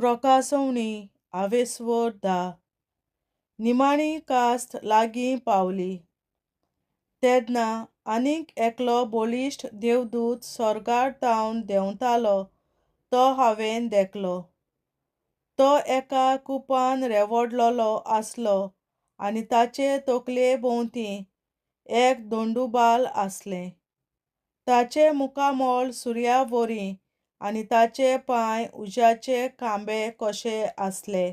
प्रकाशवणी आवेसवर धा निमाणी कास्त लागीं पावली तेदना आनीक एकलो बळिश्ट देवदूत स्वर्गार तावन देंवतालो तो हांवें देखलो. तो एका कुपान रेवडलोलो आसलो आनी ताचे तकले भोंवतीं एक दोंडुबाल आसलें. ताचे मुखामोल सुर्यावरी आनी ताचे पांय उज्याचे खांबे कशे आसले.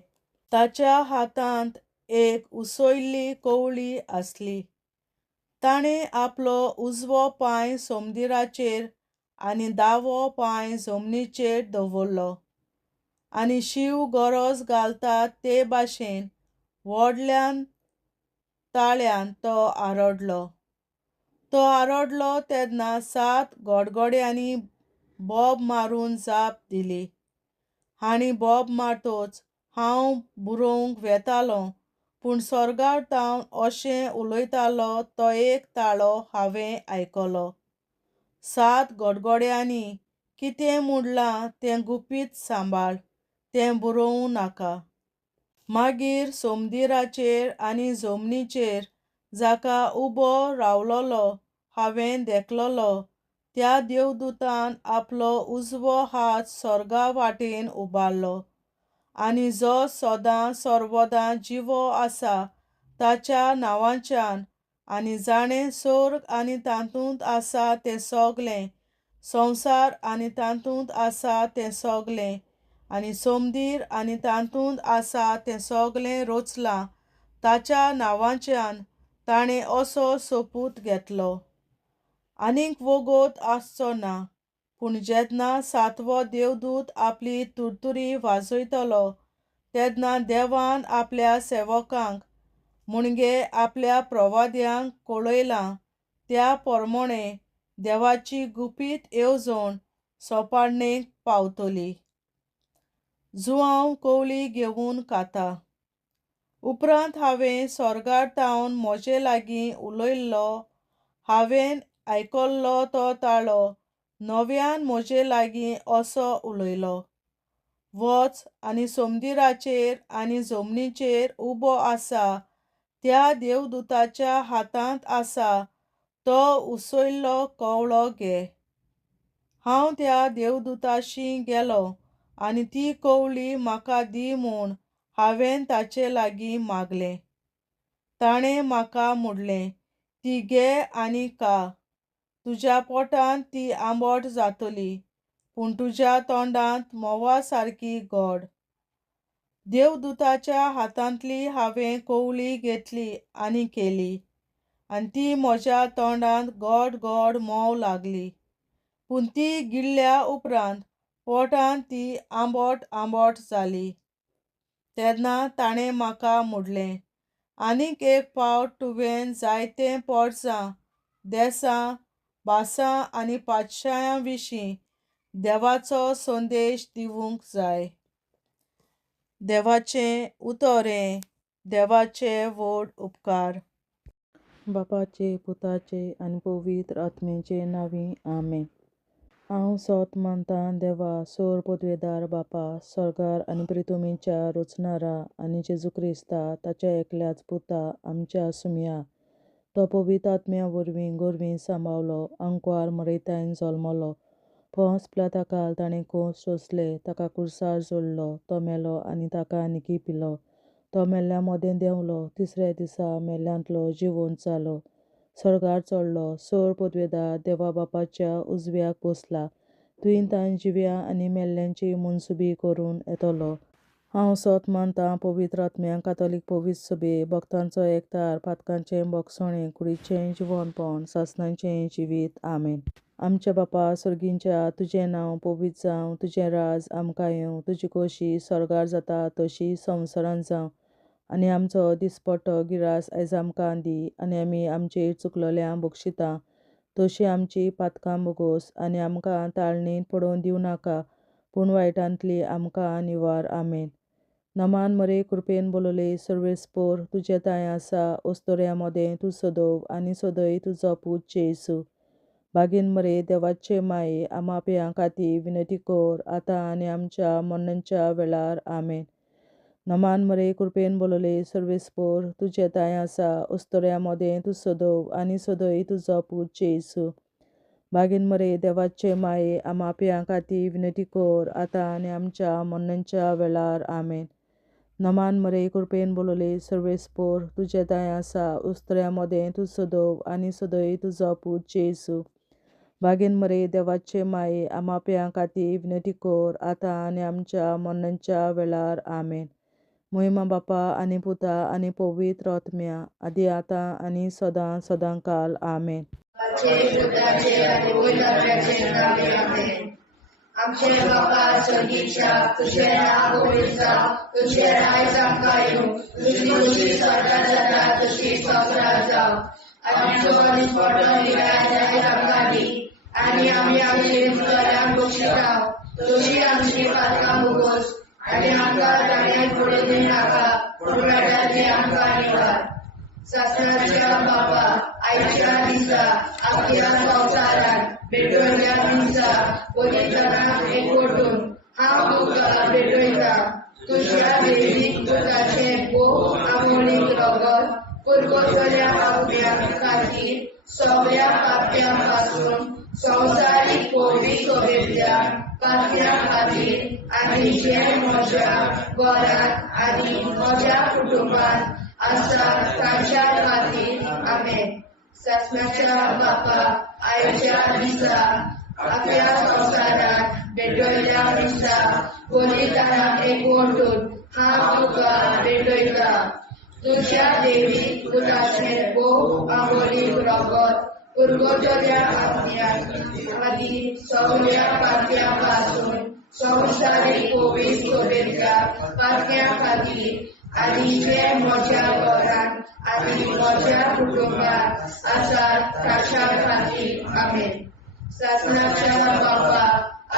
ताच्या हातांत एक उसळिल्ली कवळी आसली. ताणें आपलो उजवो पांय समुद्राचेर आनी दावो पांय जमनीचेर दवरलो आनी शीव गरज घालतात ते भाशेन व्हडल्यान ताळ्यान तो आरडलो. तो आरडलो तेदना 7 गडगड्यांनी बोब मारून जाप दिली. हाणीं बोब मारतच हांव बुरोवंक वेतालों पूण स्वर्गार तावन अशें उलयतालो तो एक ताळो हांवें आयकलो. 7 गडगड्यांनी कितें म्हणलां तें गुपीत सांबाळ, तें बुरोवं नाका. मागीर समुद्राचेर आनी जमनीचेर जाका उबो रावलोलो हांवें देखलोलो त्या देवदूतान आपलो उजवो हात स्वर्गा वाटेन उबारलो आनी जो सदां सर्वदां जिवो आसा ताच्या नांवाच्यान आनी जाणें सर्ग आनी तातूंत आसा तें सगलें, संवसार आनी तातूंत आसा तें सगलें आनी समुद्र आनी तातूंत आसा तें सगलें रचलां ताच्या नांवाच्यान ताणें असो सोपूत घेतलो. आनीक वगत आसचो ना. पूण जेन्ना 7वो देवदूत आपली तुरतुरी वाजयतलो तेन्ना देवान आपल्या सेवकांक म्हणजे आपल्या प्रवाद्यांक कळयलां त्या प्रमाणें देवाची गुपीत येवजण सोंपणेक पावतली. जुआंव कवळी घेवन खाता. उपरांत हांवें स्वर्गार तावन म्हजे लागीं उलयल्लो हांवें आयकल्लो तो ताळो नव्यान म्हजे लागीं असो उलयलो. वच आनी समुद्राचेर आनी जमनीचेर उबो आसा त्या देवदूताच्या हातांत आसा तो उसळिल्लो कवळो घे. हांव त्या देवदूताशी गेलो आनी ती कवळी म्हाका दी म्हूण हांवें ताचे लागीं मागलें. ताणें म्हाका म्हणलें, ती घे आनी खा. तुज्या पोटांत ती आंबट जातली पूण तुज्या तोंडांत म्होंवा सारकी गोड. देवदूताच्या हातांतली हांवें कवळी घेतली आनी केली आनी ती म्हज्या तोंडांत गोड गोड म्होंव लागली. पूण ती गिळ्ळ्या उपरांत पोटांत ती आंबट आंबट जाली. तेन्ना ताणें म्हाका म्हणलें, आनीक एक फावट तुवें जायते पोरसां, देसां, भासां आनी पाडशायां विशीं देवाचो संदेश दिवंक जाय. देवाचें उतोरें. देवाचे व्हड उपकार. बापाचे, पुताचे आनी पवित्र आत्म्याचे नांवीं आमेन. हांव सोत मानतां देवा सोर पदवेदार बापा, स्वर्गार आनी पृथ्वीच्या रचणारा आनी जेजू क्रिस्ता ताच्या एकल्याच पुता आमच्या सुम्या. तो पवित्र आत्म्या वरवीं गोरवीं सांबाळलो, आंकवार मरयतायन जल्मलो. पोंस पिलाताकाल ताणें खूंस सोंसले, ताका क्रुसार जोडलो, तो मेलो आनी ताका निखिपिलो. तो मेल्ल्या मोदें देंवलो, तिसऱ्या दिसा मेल्ल्यांतलो जिवंत जालो, स्वर्गार चडलो, सोर पदवेदार देवा बापाच्या उजव्याक बसला. थंय तांण जिव्या आनी मेल्ल्यांची मनसुबी करून येतलो. हांव सोत मानतां पवित्र आत्म्याक, कातोलीक पवित्र सभे, भक्तांचो एकठार, पातकांचें भोगसणें, कुडीचें जिवंतपण, सासणाचें जिवीत. आमेन. आमच्या बापा सुर्गींच्या, तुजें नांव पवित्र जावं, तुजें राज आमकां येवं, तुजी खोशी स्वर्गार जाता तशी संवसारांत जावं. आनी आमचो दिसपट्टो गिरास आयज आमकां दी आनी आमी आमचेर चुकलोल्यांक बक्षिता तशी आमची पातकां बोगोस आनी आमकां ताळणेंत पडोवन दिवं नाका पूण वायटांतली आमकां निवार. आमेन. नमान मरे कृपेन बोलोले सर्वेस्पोर तुजे ताय आसा, ओस्तोऱ्या मोदें तूं सदोव आनी सदय तुजो पूत जेसू. बागीन मरे देवाचे माये आम्हा पियां खातीर विनंती कर आतां आनी आमच्या मरणाच्या वेळार आमेन. नमान मरे कृपेन बोलले सर्वेस्पर तुझे ताय आसा उस्तोड्या मोदें तूं सदव आनी सदय तुजो पूत जेसू. बागीन मरे देवाचे माये आम्हा पियां खातीर विनंती कर आतां आनी आमच्या मरणाच्या वेळार आमेन. नमान मरे कृपेन बोलले सर्वेस्पर तुझे ताय आसा उस्तोड्या मोदें तूं सदव आनी सदय तुजो पूत जेसू. बागीन मरे देवाचे माये आम्हा पियां खातीर विनंती कर आतां आनी आमच्या मरणाच्या वेळार आमेन. महिमा बापा आनी पुता आनी पवित्र आत्म्या आदी आतां आनी सदां सदांकाल आमेन. आमचे बापा स्वर्गीच्या तुझे नाव होईल जावं, तुझे राज्य आमकां येवं, तुझी खुशी स्वर्गात जाता तशी संवसारात जावं. आमचो दिसपट्टो निराय आमकां दी आनी आमी आमचे मुखाराक बक्षितांव, तुजी आमची पातकां भोगोस आनी आमकां दाण्याक पडूंक दिनाका, पूण वायटांतली आमकां निवार. सासणाच्या बापा आयच्या दिसा आपल्या संवसारात भेटवयल्या दिसा पवित्रांक एकवटून हांव तुका भेटयता. तुज्या देवीक पुताचे भोव आमोणीक रगत पुरगोतल्या आत्म्या खातीर सगळ्या पाप्यां पासून संवसारीक पवित्र सोबेतल्या पाप्यां खातीर आनी जे म्हज्या घरांत आनी म्हज्या कुटुंबांत आसा तांच्या खातीर आमेन. सासणाच्या बापा आयच्या दिसा आपल्या संवसारात भेटवयल्या दिसा बलिदानाक एकवटून हांव तुका भेटयता. तुज्या देवीक पुताचे भोव आमोणीक रगत पुरगोतल्या आत्म्या खातीर सगळ्या पाप्यां पासून संवसारीक पवित्र सोबेतल्या पाप्यां खातीर आनी जे म्हज्या घरांत आनी म्हज्या कुटुंबांत आसात तांच्या खातीर आमेन. सासणाच्या बापा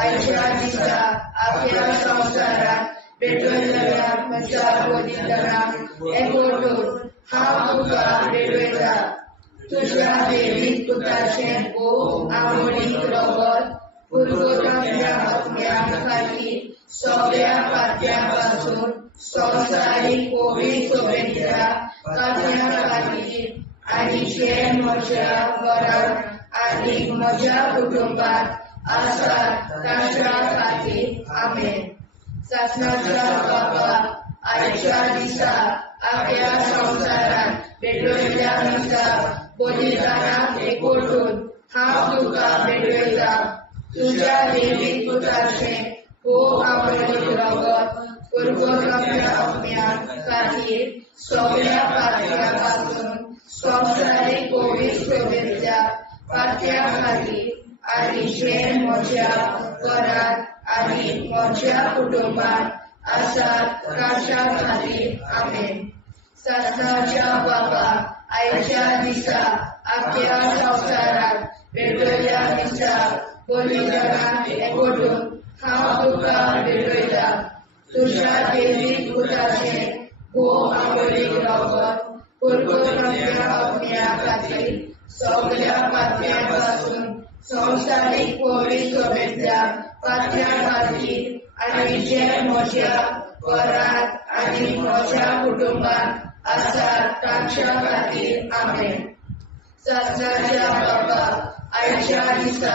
आयच्या दिसा आपल्या संवसारात भेटवयल्या म्हज्या बलिदानाक एकवटून हांव तुका भेटयता. तुज्या देवीक पुताचे भोव आमोणीक रगत पुरगोतल्या आत्म्या खातीर सगळ्या पाप्यां पासून संवसारीक पवित्र सोबेतल्या पाप्यां खातीर आनी जे म्हज्या घरांत आनी म्हज्या कुटुंबांत आसात तांच्या खातीर आमेन. सासणाच्या बापा आयच्या दिसा आपल्या संवसारात भेटवयल्या दिसा बलिदानाक एकवटून हांव तुका भेटयता. तुज्या देवीक पुताचे भोव आमोणीक रगत पुरगोतल्या आत्म्या खातीर सगळ्या पाप्यां पासून संवसारीक पवित्र सोबेतल्या पाप्यां खातीर आनी जे म्हज्या घरांत आनी म्हज्या कुटुंबांत आसात तांच्या खातीर आमेन. सासणाच्या बापा आयच्या दिसा आपल्या संवसारात भेटवयल्या दिसा बलिदानाक एकवटून हांव तुका भेटयता. तुज्या देवीक पुताचे भोव आमोणीक रगत पुरगोतल्या आत्म्या खातीर सगळ्या पाप्यां पासून संवसारीक पवित्र सोबेतल्या पाप्यां खातीर आनी जे म्हज्या घरांत आनी म्हज्या कुटुंबांत आसात तांच्या खातीर आमेन. सासणाच्या बापा आयच्या दिसा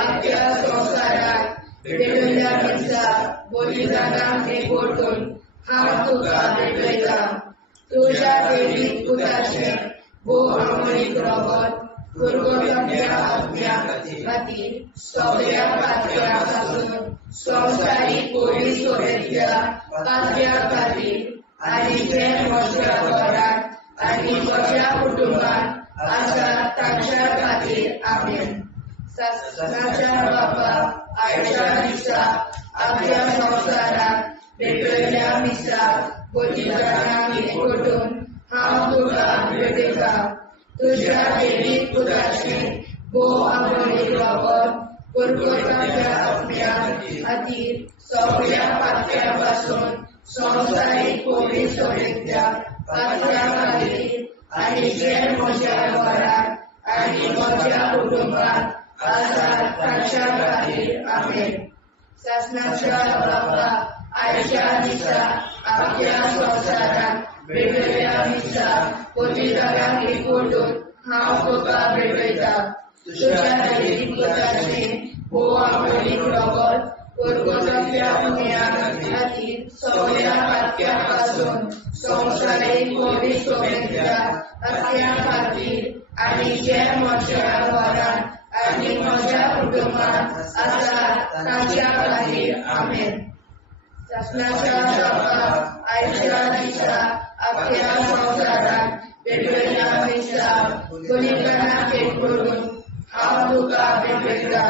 आपल्या संवसारात भेटवयल्या दिसा बलिदानाक एकवटून हांव तुका भेटयता. तुज्या देवीक पुताचे भोव आमोणीक रगत पुरगोतल्या आत्म्या खातीर सगळ्या पाप्यां पासून संवसारीक पवित्र सोबेतल्या पाप्यां खातीर आनी जे म्हज्या घरांत आनी म्हज्या कुटुंबांत आसात तांच्या खातीर आमेन. सासणाच्या बापा आयच्या दिसा आपल्या संवसारात भेटवयल्या दिसा बलिदानाक एकवटून हांव तुका भेटयता. तुज्या देवीक पुताचे भोव आमोणीक रगत पुरगोतल्या आत्म्या खातीर सगळ्या पाप्यां पासून संवसारीक पवित्र सोबेतल्या पाप्यां खातीर आनी जे म्हज्या घरांत आनी म्हज्या कुटुंबांत आसात तांच्या खातीर आमेन. शासनाच्या बाबा आयच्या दिसा आपल्या संवसारांत भेटयल्या दिसा पवित्रांक एकवटून हांव तुका भेटयता. तुज्या दैवीक पुताचें आमोलीक रगत परगोजांतल्या पुण्या खातीर सगळ्या पातक्यां पासून संवसारीक पवित्रतेंतल्या पातक्यां खातीर आनी जे म्हज्या घरांत आनी म्हज्या कुटुंबांत आसात तांच्या खातीर आमेन. शासनाच्या बाबा आयच्या दिसा आपल्या संवसारांत भेटयल्या दिसा पवित्रांक एकवटून हांव तुका भेटयता.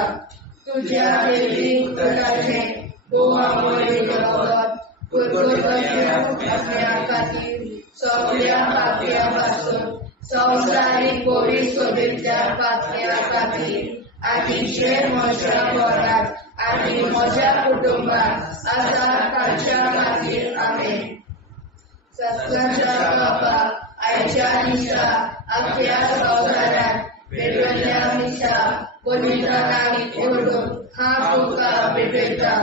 तुज्या दैवीक पुताचें अमोलीक रगत परगोजांतल्या पुण्या खातीर सगळ्या पातक्यां पासून संवसारीक पवित्रतेंतल्या पातक्यां खातीर आनी जे म्हज्या घरांत आनी म्हज्या कुटुंबांत आसात तांच्या खातीर आमेन. शासनाच्या बाबा आयच्या दिसा आपल्या संवसारांत भेटयल्या दिसा पवित्रांक एकवटून हांव तुका भेटयता.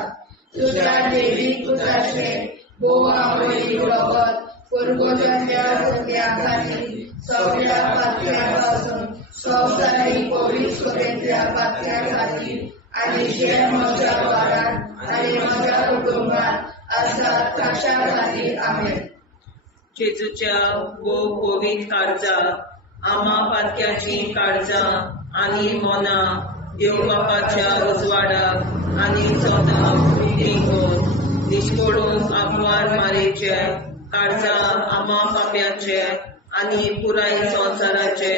तुज्या दैवीक पुताचें अमोलीक रगत परगोजांतल्या पुण्या खातीर सगळ्या पातक्यां पासून संवसारीक पवित्रतेंतल्या पातक्यां खातीर आनी जे म्हज्या घरांत आनी म्हज्या कुटुंबांत आसात तांच्या खातीर आमेन. जेजूच्या पवित्र काळजा आमा पातक्याची काळजां आनी मोना देव बापाच्या उजवाडाक आनी सोदाक उक्तींक निश्कोडून आग्वार मारेचे काळजां आमा पाप्याचे आनी पुराय संवसाराचे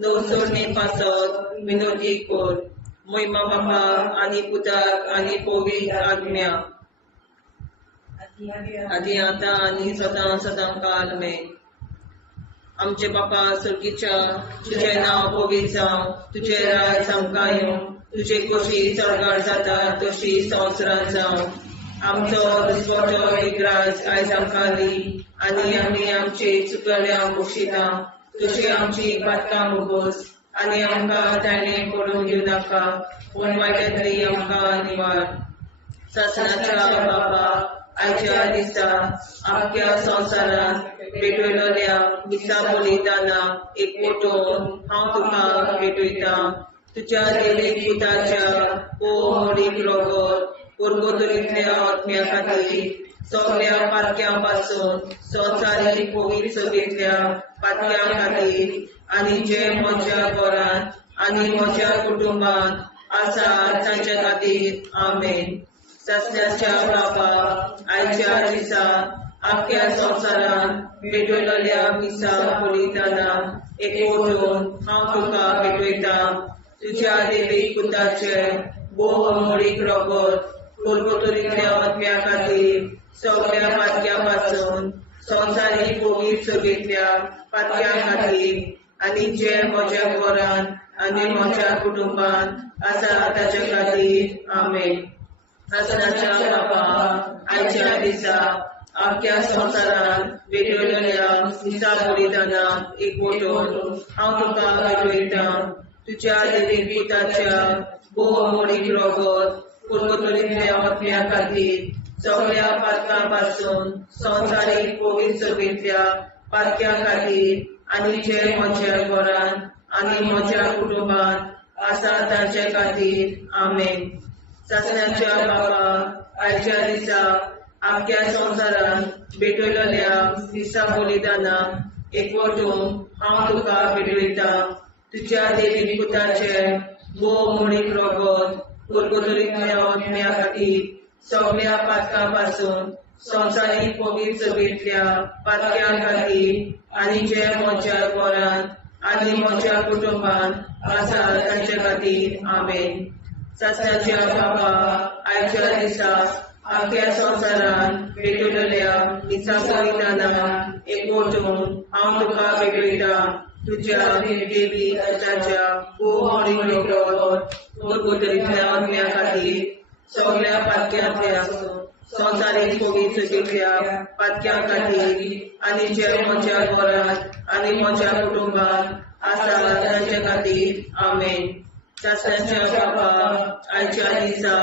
नवसोडणी पासत विनोदी कोर. महिमा बापा आनी पुताक आनी पवित्र आत्म्या आदी आतां आनी सदां सदां काल आमेन. आमचे बापा सर्गीच्या तुझे नाव पवित्र जावं, तुझे राज आमकां येवं, तुझे कशी चडगाड जाता तशी संवसारांत जावं. आमचो दिसवटो विग्राज आयज आमकां दी आनी आमी आमचे चुकल्यांक बक्षिता. तुजी आमची पातकां मुगोस आनी आमकां ताणें पडूंक दिवं नाका, पूण वायटांतली आमकां निवार. शासनाच्या बाबा आयच्या दिसा आख्या संवसारांत भेटयल्या दिसा बलिदानां एकवटून हांव तुका भेटयता. तुज्या दैवीक पुताच्या अमोलीक रगत परगोजांतल्या आत्म्या खातीर सगळ्या पातक्यां पासून संवसारीक पवित्रतेंतल्या पातक्यां खातीर आनी जे म्हज्या घरांत आनी म्हज्या कुटुंबांत आसात तांच्या खातीर आमेन. शासनाच्या बाबा आयच्या दिसा आख्या संवसारांत भेटयल्या दिसा बलिदानां एकवटून हांव तुका भेटयता. तुज्या दैवीक पुताचें अमोलीक रगत परगोजांतल्या आत्म्या खातीर सगळ्या पातक्यां पासून संवसारीक पवित्रतेंतल्या पातक्यां खातीर आनी जे म्हज्या घरांत आनी म्हज्या कुटुंबांत आसात तांच्या खातीर आमेन. शासनाच्या बाबा आयच्या दिसा आख्या संवसारांत भेटयल्या दिसा बलिदानां एकवटून हांव तुका भेटयता. तुज्या दैवीक पुताच्या अमोलीक रगत परगोजांतल्या आत्म्या खातीर सगळ्या पातकां पासून संवसारीक पवित्रतेंतल्या पातक्यां खातीर आनी जे म्हज्या घरांत आनी म्हज्या कुटुंबांत आसात तांचे खातीर आमेन. शासनाच्या बाबा आयच्या दिसा आख्या संवसारांत भेटयल्या दिसा बलिदानां एकवटून हांव तुका भेटयता. तुज्या दैवीक पुताचें अमोलीक रगत परगोजांतल्या आत्म्या खातीर सगळ्या पातकां पासून संवसारीक पवित्रतेंतल्या पातक्यां खातीर आनी जे म्हज्या घरांत आनी म्हज्या कुटुंबांत आसात तांचे खातीर आमेन. शासनाच्या बाबा आयच्या दिसा आख्या संवसारांत भेटयल्या दिसा बलिदानां एकवटून हांव तुका भेटयता. तुज्या दैवीक पुताच्या अमोलीक रगत परगोजांतल्या आत्म्या खातीर सगळ्या पातक्यांतल्या संवसारीक पवित्रतेंतल्या पातक्यां खातीर आनी जे म्हज्या घरांत आनी म्हज्या कुटुंबांत आसात तांचे खातीर आमेन. शासनाच्या बाबा आयच्या दिसा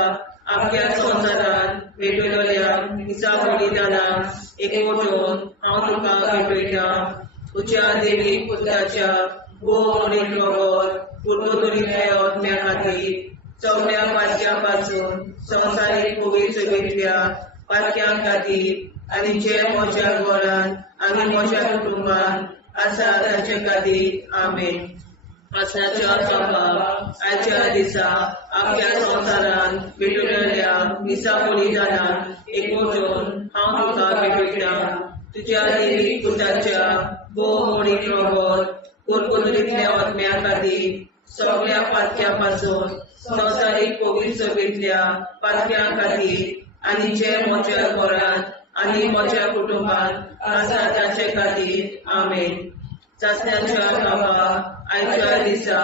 आपल्या संसारात भेटलेल्या दिसा बलिदानाक एकवटून हांव तुका भेटयता तुज्या देवी पुत्राच्या गोमणीक रगत पुर्वतुरीतल्या आत्म्या खातीर सगळ्या पातक्यां संवसारीक कोवीड सभेंतल्या पातक्यां खातीर आनी जे म्हज्या घरांत आनी म्हज्या कुटुंबांत आसा ताचे खातीर आमेन. आसनाच्या बाबा आयच्या दिसा आपल्या संसारांत भेटलेल्या दिसा बलिदानाक एकवटून हांव तुका भेटयता तुज्या देवी पुत्राच्या गोमणीक रगत पुर्वतुरीतल्या आत्म्या खातीर सगळ्या पातक्यां संवसारीक कोवीड सभेंतल्या पातक्यां खातीर आनी जे म्हज्या घरांत आनी म्हज्या कुटुंबांत आसा ताचे खातीर आमेन. चाचण्याच्या बाबा आयच्या दिसा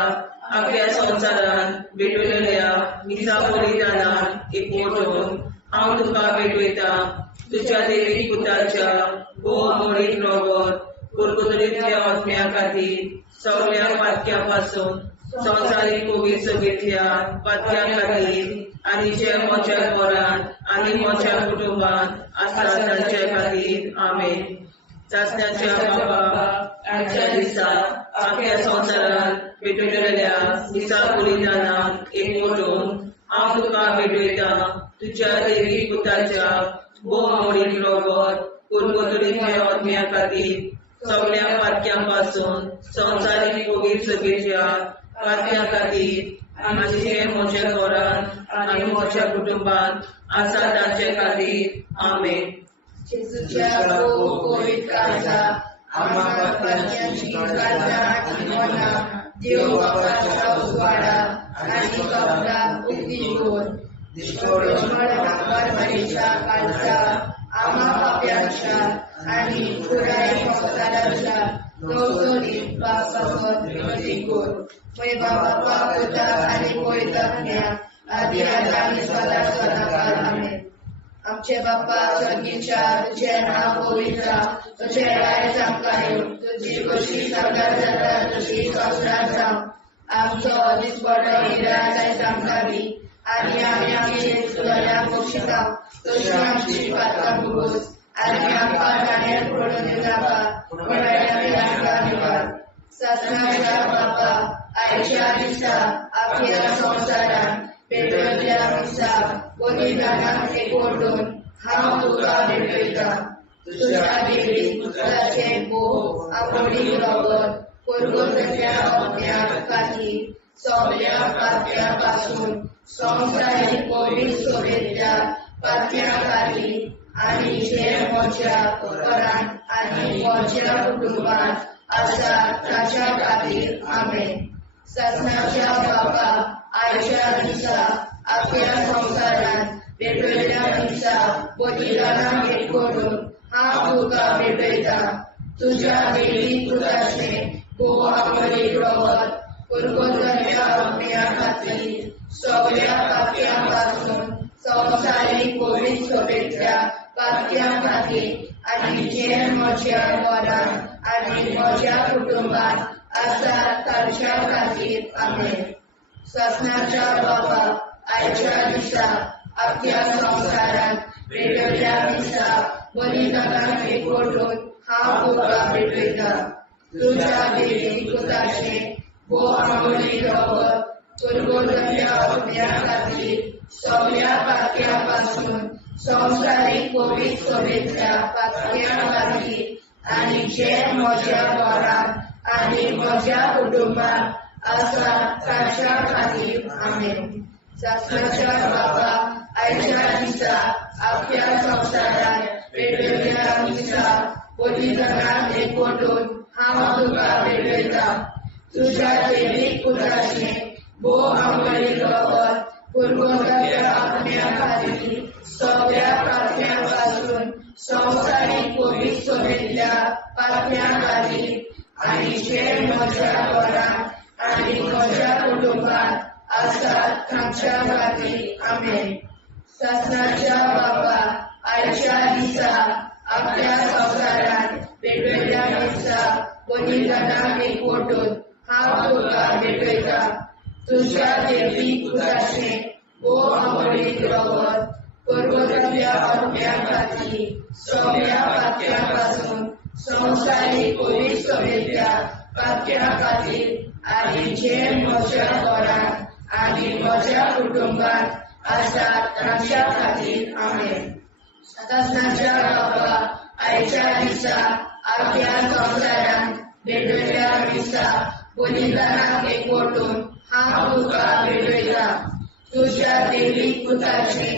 आपल्या संसारांत भेटलेल्या दिसा बलिदानाक एकवटून हांव तुका भेटयता तुज्या देवी पुत्राच्या गोमणीक रगत पुर्वतुरीतल्या आत्म्या खातीर सगळ्या पातक्यां संवसारीक कोवीड सभेंतल्या पातक्यां खातीर आनी जे म्हज्या घरांत आनी म्हज्या कुटुंबांत आसा ताचे खातीर आमेन. चाचण्याच्या बाबा आयच्या दिसा आपल्या संसारांत भेटलेल्या दिसा बलिदानाक एकवटून हांव तुका भेटयता तुज्या देवी पुत्राच्या गोमणीक रगत पुर्वतुरीतल्या आत्म्या खातीर सगळ्या पातक्यां संवसारीक कोवीड सभेंतल्या पातक्यां खातीर आनी जे म्हज्या घरांत आनी म्हज्या कुटुंबांत आसा ताचे खातीर आमेन. जेजूच्या कोवीड काळजा आम्हा पातक्यांची काळजा आनी मना देव बापाच्या उजवाडा आनी कपडा उक्ती कर. परमेच्या काळजा आम्हा पाप्यांच्या आनी पुराय संसाराच्या गवसणीत पापासत विनंती कर. पळय बाबा करता आनी पळयता आदी आनी सदा सदाकाळ आमेन. आमचे बाप्पा स्वर्गीच्या तुझे नाव पवित्र तुझे राय आमकां येवं तुजी कशी सगळ्यात जाता तशी संसारांत जावं. आमचो दिसपडो निराश आयज आमकां दी आनी आमी आमचे चुकल्यांक बक्षिता तशी आमची पातकां भुगोस आनी आमकां नाण्यार पडून नाका पूण आमी आमकां निवार. ससनाच्या बाप्पा आयच्या दिसा आपल्या संसारांत भेटलेल्या दिसा बलिदानाक एकवटून हांव तुका भेटयता तुज्या देवी पुत्राचे भोव आपणीक रगत पुर्वतुरीतल्या आत्म्या खातीर सगळ्या पातक्यां संवसारीक कोवीड सभेंतल्या पातक्यां खातीर आनी जे म्हज्या घरांत आनी म्हज्या कुटुंबांत आसा ताच्या खातीर आमेन. ससनाच्या बाबा आयच्या दिसा आपल्या संसारांत भेटलेल्या दिसा बलिदानाक एकवटून हांव तुका भेटयता तुज्या देवी पुत्राचे भोव आपणीक रगत पुर्वतुरीतल्या आत्म्या खातीर सगळ्या पातक्यां संवसारीक कोवीड सभेंतल्या पातक्यां खातीर आनी जे म्हज्या घरांत आनी म्हज्या कुटुंबांत आसा ताच्या खातीर आमेन. ससनाच्या बाबा आयच्या दिसा आपल्या संसारांत भेटलेल्या दिसा बलिदानाक एकवटून हांव तुका भेटयता तुज्या देवी पुत्राचे भोव आपणीक रगत पुर्वतुरीतल्या आत्म्या खातीर सगळ्या पातक्यां संवसारीक कोवीड सभेंतल्या पातक्यां खातीर आनी जे म्हज्या घरांत आनी म्हज्या कुटुंबांत आसा ताच्या खातीर आमेन. ससनाच्या बाबा आयच्या दिसा आपल्या संसारांत भेटलेल्या दिसा बलिदानाक एकवटून हांव तुका भेटयता तुज्या देवी पुत्राचे भोव आपणीक रगत पुर्वतुरीतल्या आत्म्या खातीर सगळ्या पातक्यां संवसारीक कोवीड सभेंतल्या पातक्यां खातीर आनी जे म्हज्या घरांत आनी म्हज्या कुटुंबांत आसा ताच्या खातीर आमेन. ससनाच्या बाबा आयच्या दिसा आपल्या संसारांत भेटलेल्या दिसा बलिदानाक एकवटून हांव तुका भेटयता तुज्या आत्म्या खातीर सगळ्या पातक्यांपासून संवसारीक पवित्र सभेच्या पातक्या खातीर आनी जे म्हज्या घरांत आनी म्हज्या कुटुंबात आसात तांच्या खातीर आमेन. सदांच्या बाबा आयच्या दिसा आख्या संवसारांत भेटयल्या दिसा बलिदानाक एकवटून हांव तुका भेटयता. तुज्या देवीक पुताचे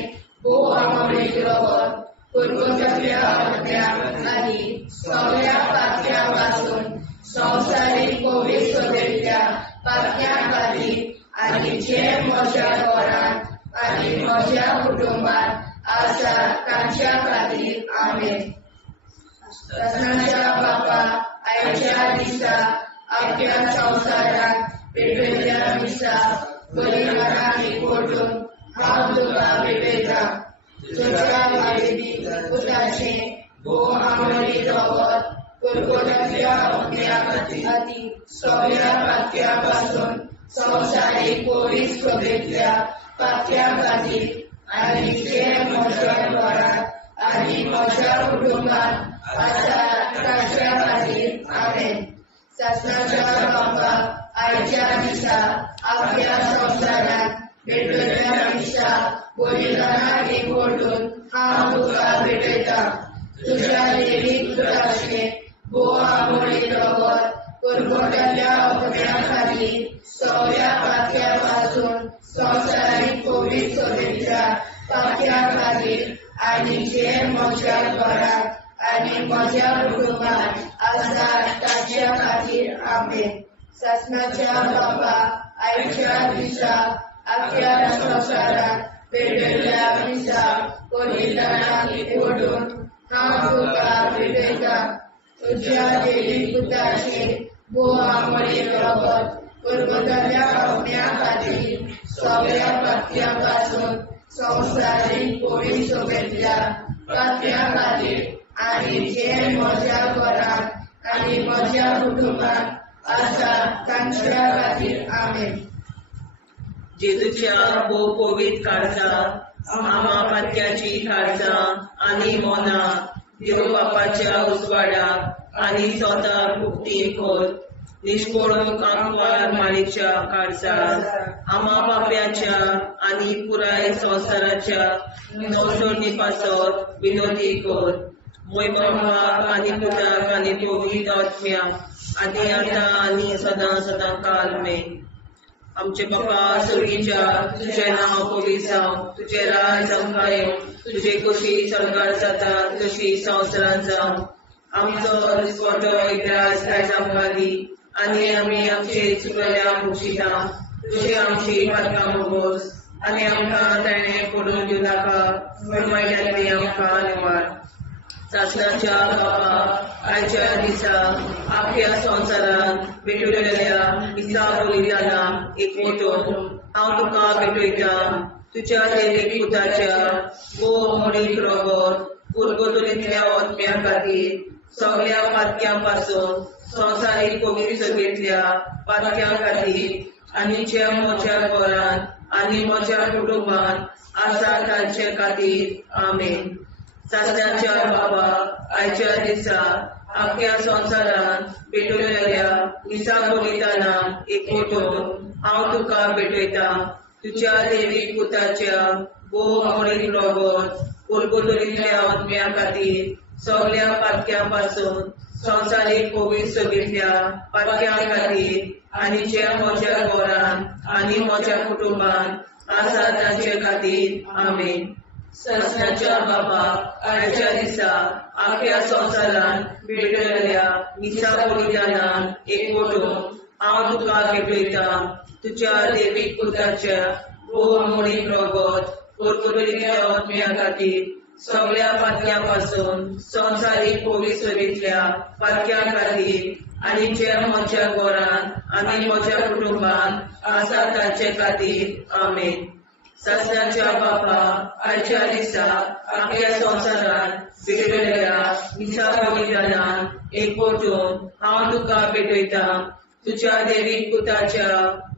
भोव अमोलीक रगत कुरकुरच्या आत्म्याक आनी सगळ्या पातक्यांपासून संवसारीक पवित्र सभेच्या पातक्या खातीर आनी जे म्हज्या घरांत आनी म्हज्या कुटुंबात आसात तांच्या खातीर आमेन. सदांच्या बाबा आयच्या दिसा आख्या संवसारांत भेटयल्या दिसा बलिदानाक एकवटून हांव तुका भेटयता. तुज्या देवीक पुताचे भोव अमोलीक रगत कुरकुरच्या आत्म्या खातीर सगळ्या पातक्यांपासून संवसारीक पवित्र सभेच्या पातक्या खातीर आनी जे म्हज्या घरांत आनी म्हज्या कुटुंबात आसात तांच्या खातीर आमेन. सदांच्या बाबा आयच्या दिसा आख्या संवसारांत भेटयल्या दिसा बलिदानाक एकवटून हांव तुका भेटयता. तुज्या देवीक पुताचे भोव अमोलीक रगत कुरकुरच्या आत्म्या खातीर सगळ्या पातक्यांपासून संवसारीक पवित्र सभेच्या पातक्या खातीर आनी जे म्हज्या घरांत आनी म्हज्या कुटुंबात आसात तांच्या खातीर आमेन. सदांच्या बाबा आयच्या दिसा आख्या संवसारांत भेटयल्या दिसा बलिदानाक एकवटून हांव तुका भेटयता. तुज्या देवीक पुताचे भोव अमोलीक रगत कुरकुरच्या आत्म्या खातीर सगळ्या पातक्यांपासून संवसारीक पवित्र सभेच्या पातक्या खातीर आनी जे म्हज्या घरांत आनी म्हज्या कुटुंबात आसात तांच्या खातीर आमेन. जेजूच्या भोव पवित्र काळजा आमा पातक्याची काळजा आनी मोना देव बापाच्या उजवाडाक आनी स्वता मुक्ती खोल निष्पळून कांकवार माळेच्या काळजात आमा बाप्याच्या आनी पुराय संवसाराच्या संसोडणी पासत विनोदी कोर मोय बापाक आनी पुताक आनी पवित्र आत्म्याक आनी आतां आनी सदां सदां काल मेन. आमचे बापा सगळीच्या तुझे नांव पवित्र जावं, तुझे राज आमकां येवं, तुझे कशी सरकार जाता तशी संवसारांत जावं. आमचो दिसपटो एकदांच आयज आमकां दी आनी आमी आमचे चुकल्यांक बक्षिता. तुझे आमची पातकां भोगोस आनी आमकां ताणें पडून दिवं नाका, वायटांतली आमकां निवाड. सदांच्या बापा आयच्या दिसा आख्या संवसारांत भेटयल्या दिसा बलिदानाक एकवटून हांव तुका भेटयता. तुज्या देवीक पुताच्या भोव अमोलीक रगत कुरकुरच्या आत्म्या खातीर सगळ्या पातक्यांपासून संवसारीक पवित्र सभेच्या पातक्या खातीर आनी जे म्हज्या घरांत आनी म्हज्या कुटुंबात आसा तांचे खातीर आमेन. सदांच्या बाबा आयच्या दिसा आख्या संवसारांत भेटयल्या दिसा बलिदानाक एकवटून हांव तुका भेटयता. तुज्या देवीक पुताच्या भोव अमोलीक रगत कुरकुरच्या आत्म्या खातीर सगळ्या पातक्यांपासून संवसारीक पवित्र सभेच्या पातक्या खातीर आनी जे म्हज्या घरांत आनी म्हज्या कुटुंबात आसा तांचे खातीर आमेन. सदांच्या बाबा आयच्या दिसा आख्या संवसारांत भेटयल्या दिसा बलिदानाक एकवटून हांव तुका भेटयता. तुज्या देवीक पुताच्या भोव अमोलीक रगत कुरकुरच्या आत्म्या खातीर सगळ्या पातक्यांपासून संवसारीक पवित्र सभेच्या पातक्या खातीर आनी जे म्हज्या घरांत आनी म्हज्या कुटुंबात आसा तांचे खातीर आमेन. सदांच्या बापा आयच्या दिसा आख्या संवसारांत भेटयल्या दिसा बलिदानाक एकवटून हांव तुका भेटयता. तुज्या देवीक पुताच्या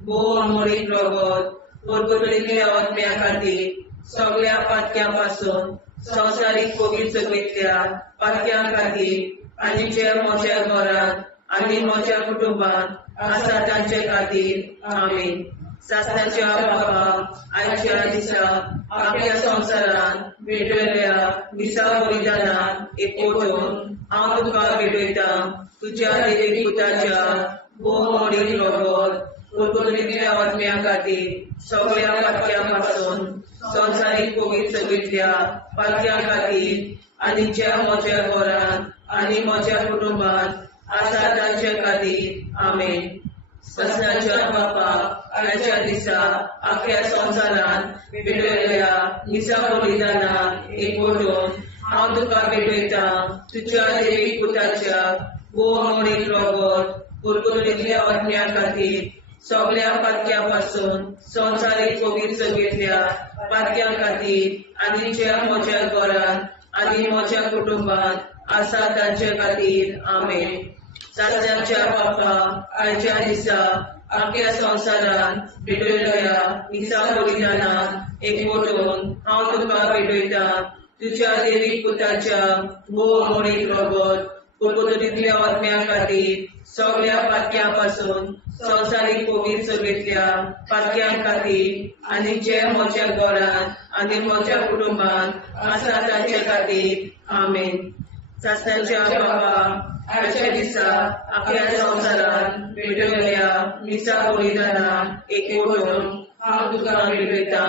भोव अमोलीक रगत कुरकुरच्या आत्म्या खातीर सगळ्या पातक्यापासून संवसारीक कोवीड सगळीतल्या पातक्यां खातीर आनी जे म्हज्या घरांत आनी म्हज्या कुटुंबात आसा तांचे खातीर आमीन. सासणाच्या बाबा आयच्या दिसा आपल्या संवसारान भेटयल्या दिसा बलिदानान एकवटून हांव तुका भेटयता तुज्या देवी पुताच्या भोवमोडीक रगत कुरकुरीतल्या आत्म्या खातीर सगळ्या पातक्यां पासून संवसारीक कोवीड सगळीतल्या पातक्यां खातीर आनी ज्या म्हज्या घरांत आनी म्हज्या कुटुंबात आसा तांचे खातीर आमीन. सासणाच्या बापा आयच्या दिसा आख्या संवसारान भेटयल्या दिसा बलिदानान एकवटून हांव तुका भेटयता तुज्या देवी पुताच्या भोवमोडीक रगत कुरकुरीतल्या आत्म्या खातीर सगळ्या पातक्यां पासून संवसारीक कोवीड सगळीतल्या पातक्यां खातीर आनी ज्या म्हज्या घरांत आनी म्हज्या कुटुंबात आसा तांचे खातीर आमीन. सासणाच्या बापा आयच्या दिसा आख्या संवसारान भेटयल्या दिसा बलिदानान एकवटून हांव तुका भेटयता तुज्या देवी पुताच्या भोवमोडीक रगत कुरकुरीतल्या आत्म्या खातीर सगळ्या पातक्यां पासून संवसारीक कोवीड सगळीतल्या पातक्यां खातीर आनी जे म्हज्या घरांत आनी म्हज्या कुटुंबात आसा तांचे खातीर आमीन. सासणाच्या बाबा आयच्या दिसा आख्या संवसारान भेटयल्या दिसा बलिदानान एकवटून हांव तुका भेटयता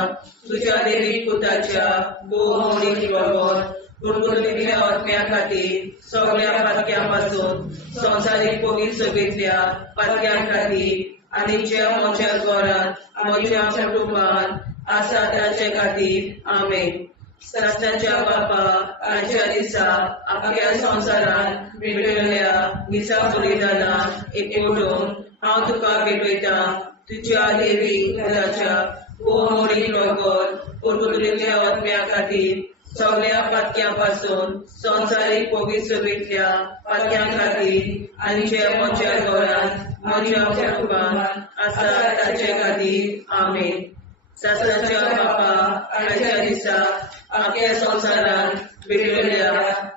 तुज्या देवी पुताच्या भोवमोडीक रगत कुरकुरीतल्या आत्म्या खातीर सगळ्या पातक्यां पासून संवसारीक कोवीड सगळीतल्या पातक्यां खातीर आनी ज्या म्हज्या घरांत म्हज्या कुटुंबात आसा तांचे खातीर आमीन. सासणाच्या बापा आयच्या दिसा आख्या संवसारान भेटयल्या दिसा बलिदानान एकवटून हांव तुका भेटयता तुज्या देवी पुताच्या भोवमोडीक रगत कुरकुरीतल्या आत्म्या खातीर सगळ्या पातक्यां पासून संवसारीक कोवीड सगळीतल्या पातक्यां खातीर आनी जे म्हज्या घरांत म्हज्या कुटुंबात आसा तांचे खातीर आमीन. सासणाच्या बापा आयच्या दिसा आख्या संवसारान भेटयल्या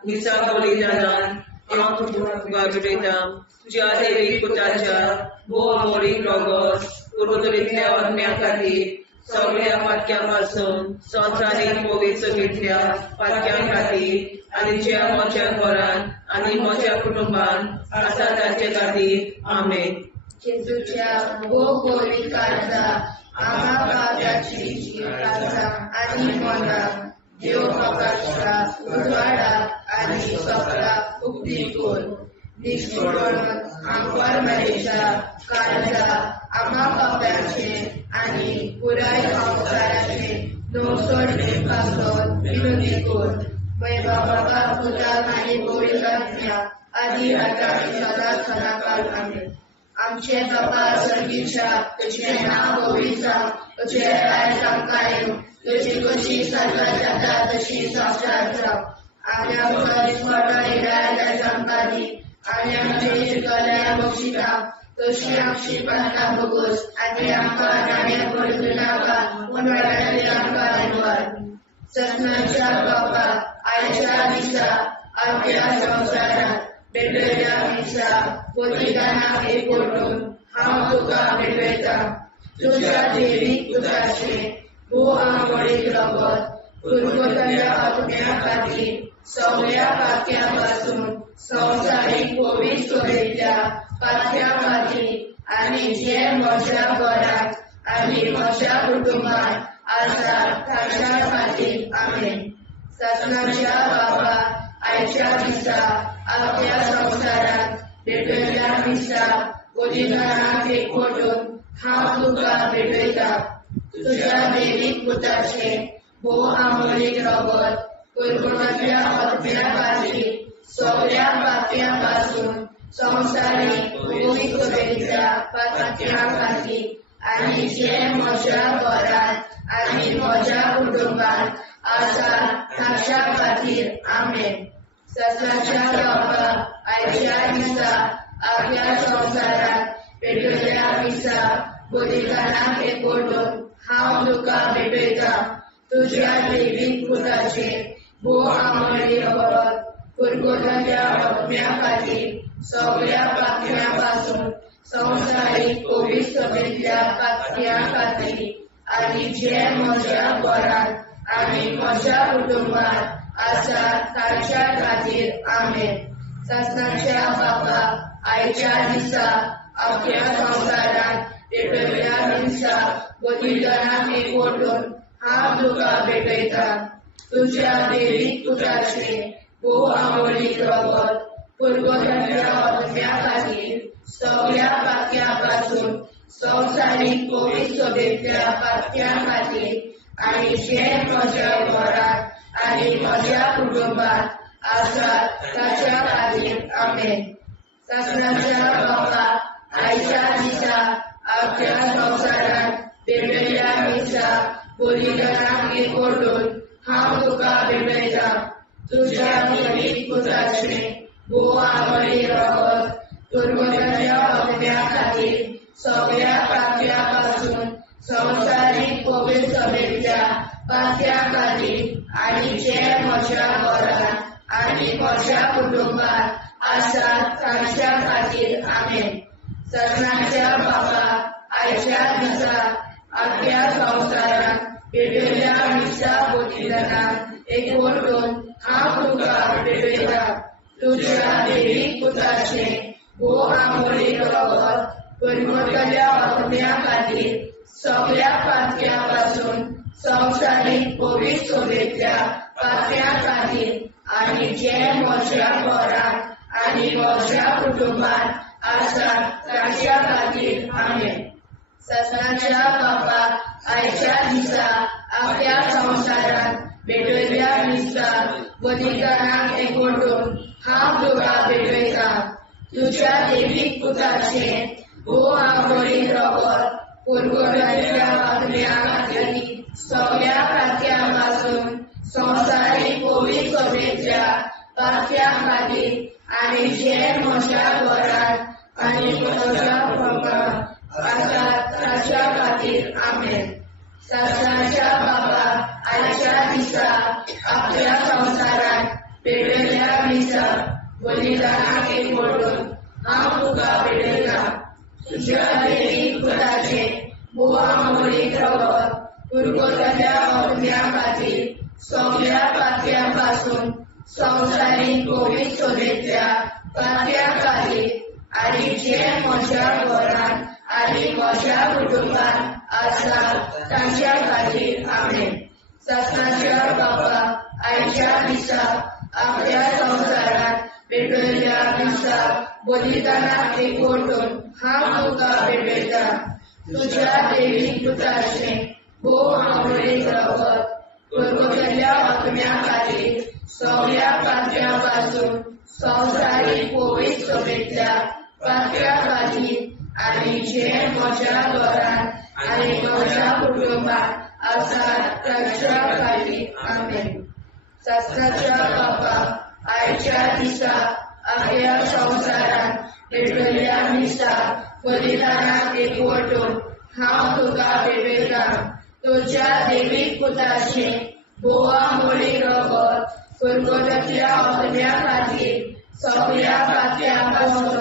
दिसा बलिदानान हांव तुका भेटयता तुज्या देवी पुताच्या भोवमोडीक रगत कुरकुरीतल्या आत्म्या खातीर सगळ्या पातक्यां पासून संवसारीक कोवीड सगळीतल्या पातक्यां खातीर आनी ज्या म्हज्या घरांत आनी म्हज्या कुटुंबात आसा तांचे खातीर आमीन. जेजूच्या भोवमोडीक काळजा आम्हा पाप्याची काळजा आनी मना देव प्रकाशा उजवाडा आनी सपना उक्ती कोर निष्ठुरण आंकवार मरेशा काळजा आम्हा पाप्याचे आनी पुराय संवसाराचे नवसोडणे पासून विनोदी कोर. बाबा पुता आनी पवित्र आत्म्या आदी आता आनी सदांच सदांकाळ आमीन. आमचे बाबा सर्गीच्या तुझे नाव पवित्र तुझे राय आमकां तुझी कशी साजरा जाता तशी संवसारांत राव. आनी आमकां दिसपट्टो इराय आमकां दी आनी आमचे शिकल्या बक्षिता तशी आमची प्रार्थना बगोस आनी आमकां नाणे पडूं नाका पूण वाटायली आमकां धन्यवाद. ससनाच्या बाबा आयच्या दिसा आमच्या संवसारांत भेटयल्या दिसा बलिदानाक एकवटून हांव तुका भेटयता तुज्या देवी पुताचे भोवमोडीक रगत कुरकुरीतल्या आत्म्या खातीर सगळ्या पातक्यां पासून संवसारीक कोवीड सगळीतल्या पातक्यां खातीर आनी जे म्हज्या घरांत आनी म्हज्या कुटुंबात आसा तांच्या खातीर आमीन. ससनाच्या बाबा आयच्या दिसा आख्या संवसारांत भेटयल्या दिसा बलिदानाक एकवटून हांव तुका भेटयता तुज्या देवी पुताचे भोवमोडीक रगत कुरकुरीतल्या आत्म्या खातीर सगळ्या पातक्यां पासून संवसारीक कोवीड सगळीतल्या पातक्यां खातीर आनी जे म्हज्या घरांत आनी म्हज्या कुटुंबात आसा तांच्या खातीर आमीन. ससनाच्या बापा आयच्या दिसा आख्या संवसारांत भेटयल्या दिसा बलिदानाक एकवटून हांव तुका भेटयता तुझ्या दैवीक पुताचे भोव आंबळे रगत पुरगोटाच्या आत्म्या खातीर सगळ्या पातळ्यां पासून संवसारीक कोवीड सभेंतल्या पातळ्यां खातीर आनी जे म्हज्या घरांत आनी म्हज्या कुटुंबांत आसा तांच्या खातीर आमेन. सासणाच्या बापा, आयच्या दिसा अख्ख्या संवसारांत पेटयल्ल्या हिंसा बलिदानाक एकवटून हांव तुका भेटयता. तुज्या दैवीक पुताचे भोव आंबळीक रगत पुरगोटाच्या आत्म्या खातीर सगळ्या पातळ्यां पासून संवसारीक कोवीड सभेंतल्या पातळ्यां खातीर आनी जे म्हज्या घरांत आनी म्हज्या कुटुंबांत आसात ताच्या खातीर आमेन. सासणाच्या बापा, आयच्या दिसा अख्ख्या संवसारांत पेटयल्ल्या हिंसा बलिदानाक एकवटून हांव तुका भेटयता. तुज्या दैवीक पुताचे भोव आंबळीक रगत पुरगोटाच्या आत्म्या खातीर सगळ्या पातळ्यां पासून संवसारीक कोवीड सभेंतल्या पातळ्यां खातीर आनी जे म्हज्या घरांत आनी म्हज्या कुटुंबांत आसात तांच्या खातीर आमेन. सासणाच्या बापा, आयच्या दिसा अख्ख्या संवसारांत पेटयल्ल्या हिंसा बलिदानाक एकवटून हांव तुका भेटयता. तुज्या दैवीक पुताचे भोव आंबळीक रगत पुरगोटाच्या आत्म्या खातीर सगळ्या पातळ्यां पासून संवसारीक कोवीड सभेंतल्या पातळ्यां खातीर आनी जे म्हज्या घरांत आनी म्हज्या कुटुंबांत आसात तांच्या खातीर आमेन. सासणाच्या बापा, आयच्या दिसा अख्ख्या संवसारांत पेटयल्ल्या हिंसा बलिदानाक एकवटून हांव तुका भेटयता. तुज्या दैवीक पुताचे भोव आंबळीक रगत पुरगोटाच्या आत्म्या खातीर सगळ्या पातळ्यां पासून संवसारीक कोवीड सभेंतल्या पातळ्यां खातीर आनी जे म्हज्या घरांत आनी म्हज्या कुटुंबांत आसात तांच्या खातीर आमेन. सासणाच्या बापा, आयच्या दिसा अख्ख्या संवसारांत पेटयल्ल्या हिंसा बलिदानाक एकवटून हांव तुका भेटयता. तुज्या दैवीक पुताचे भोव आंबळीक रगत पुरगोटाच्या आत्म्या खातीर सगळ्या पातळ्यां पासून संवसारीक कोवीड सभेंतल्या पातळ्यां खातीर आनी जे म्हज्या घरांत आनी म्हज्या कुटुंबांत आसात तांच्या खातीर आमेन. सासणाच्या बापा, आयच्या दिसा अख्ख्या संवसारांत पेटयल्ल्या हिंसा बलिदानाक एकवटून हांव तुका भेटयता. तुज्या दैवीक पुताचे भोव आंबळीक रगत पुरगोटाच्या आत्म्या खातीर सगळ्या पातळ्यां पासून संवसारीक कोवीड सभेंतल्या पातळ्यां खातीर आनी जे म्हज्या घरांत आनी म्हज्या कुटुंबांत आसात तांच्या खातीर आमेन. सासणाच्या बापा, आयच्या दिसा अख्ख्या संवसारांत पेटयल्ल्या हिंसा बलिदानाक एकवटून हांव तुका भेटयता. तुज्या दैवीक पुताचे भोव आंबळीक रगत पुरगोटाच्या आत्म्या खातीर सगळ्या पातळ्यां पासून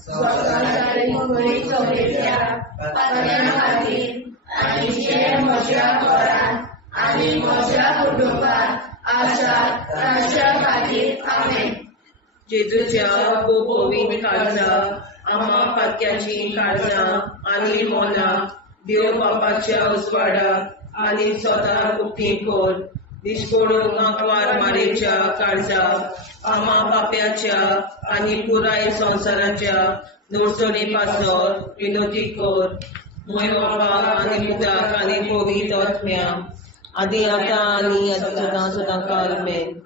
संवसारीक कोवीड सभेंतल्या पातळ्यां खातीर आनी जे म्हज्या घरांत आनी म्हज्या कुटुंबांत आसात तांच्या खातीर आमेन. जेजूच्या पवित्र काळजा, आम्हा पातक्याची काळजा आनी मोना देव बापाच्या उजवाडाक आनी स्वता उक्ती कोर. दिसपडून आंकवार मारेच्या काळजा, आम्हा पाप्याच्या आनी पुराय संवसाराच्या नोडचणी पासोन विनोदी कोर. मोय बापाक आनी पुताक आनी पवित्र आत्म्या आदी आतां आनी सदां सदां काल आमेन.